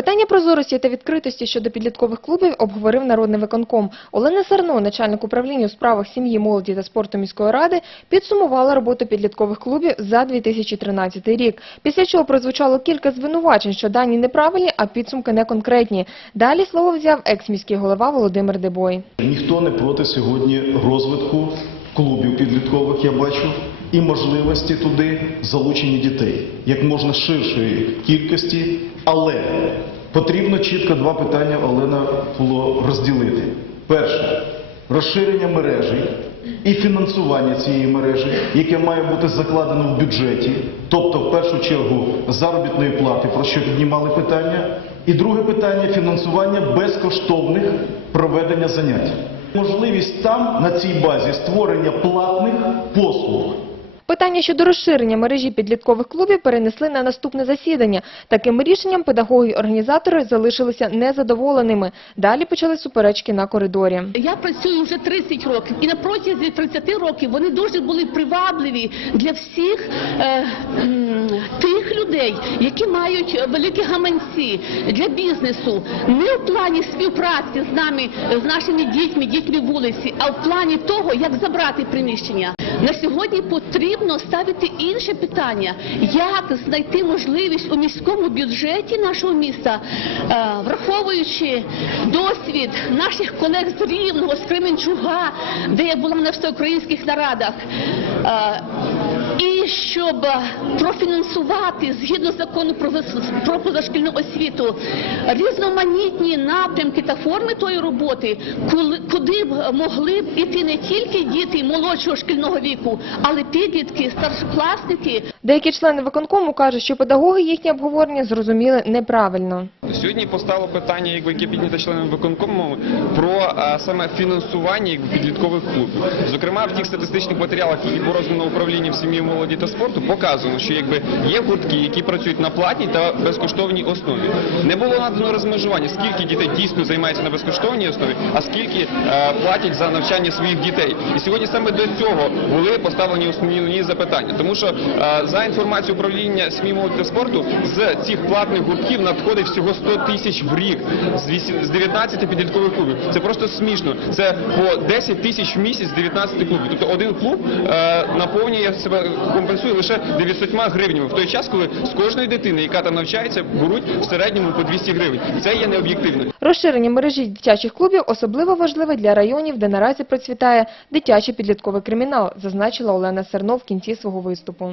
Питання прозорості та відкритості щодо підліткових клубів обговорив народний виконком. Олена Сарно, начальник управління у справах сім'ї, молоді та спорту міської ради, підсумувала роботу підліткових клубів за 2013 рік. Після чого прозвучало кілька звинувачень, що дані неправильні, а підсумки не конкретні. Далі слово взяв екс-міський голова Володимир Дебой. Ніхто не проти сьогодні розвитку клубів підліткових, я бачу, і можливості туди залучення дітей як можна ширшої кількості, але потрібно чітко два питання Олена було розділити. Перше розширення мережі і фінансування цієї мережі, яке має бути закладено в бюджеті, тобто в першу чергу заробітної плати, про що піднімали питання. І друге питання фінансування безкоштовних проведення занять. Можливість там, на цій базі, створення платних послуг. Питання щодо розширення мережі підліткових клубів перенесли на наступне засідання. Таким рішенням педагоги і організатори залишилися незадоволеними. Далі почали суперечки на коридорі. Я працюю вже 30 років, і на протязі 30 років вони дуже були привабливі для всіх е, людей, які мають великі гаманці для бізнесу, не в плані співпраці з нами, з нашими дітьми, дітьми вулиці, а в плані того, як забрати приміщення. На сьогодні потрібно ставити інше питання: як знайти можливість у міському бюджеті нашого міста, е, враховуючи досвід наших колег з Рівного, з Кременчуга, де я була на всеукраїнських нарадах. Щоб профінансувати згідно закону про позашкільну освіту різноманітні напрямки та форми тої роботи, куди б могли б іти не тільки діти молодшого шкільного віку, але підлітки, старшокласники, Деякі члени виконкому кажуть, що педагоги їхнє обговорення зрозуміли неправильно. Сьогодні постало питання, якби яке піднято членами виконкому про а, саме фінансування підліткових клубів. Зокрема, в тих статистичних матеріалах, які було роздано управлінням сім'ї, молоді та спорту, показано, що якби є гуртки, які працюють на платній та безкоштовній основі. Не було надано розмежування, скільки дітей дійсно займається на безкоштовній основі, а скільки е, платять за навчання своїх дітей. І сьогодні саме до цього були поставлені основні запитання, тому що е, за інформацією управління сім'ї, молоді та спорту з цих платних гуртків надходить всього 100 тисяч в рік з вісім- з 19 підліткових клубів. Це просто смішно. Це по 10 тисяч в місяць з 19 клубів. Тобто один клуб е, наповнює себе компенсує лише 900 гривнями в той час, коли з кожної дитини, яка там навчається, беруть в середньому по 200 гривень. Це є необ'єктивно. Розширення мережі дитячих клубів особливо важливе для районів, де наразі процвітає дитячий підлітковий кримінал, зазначила Олена Серно в кінці свого виступу.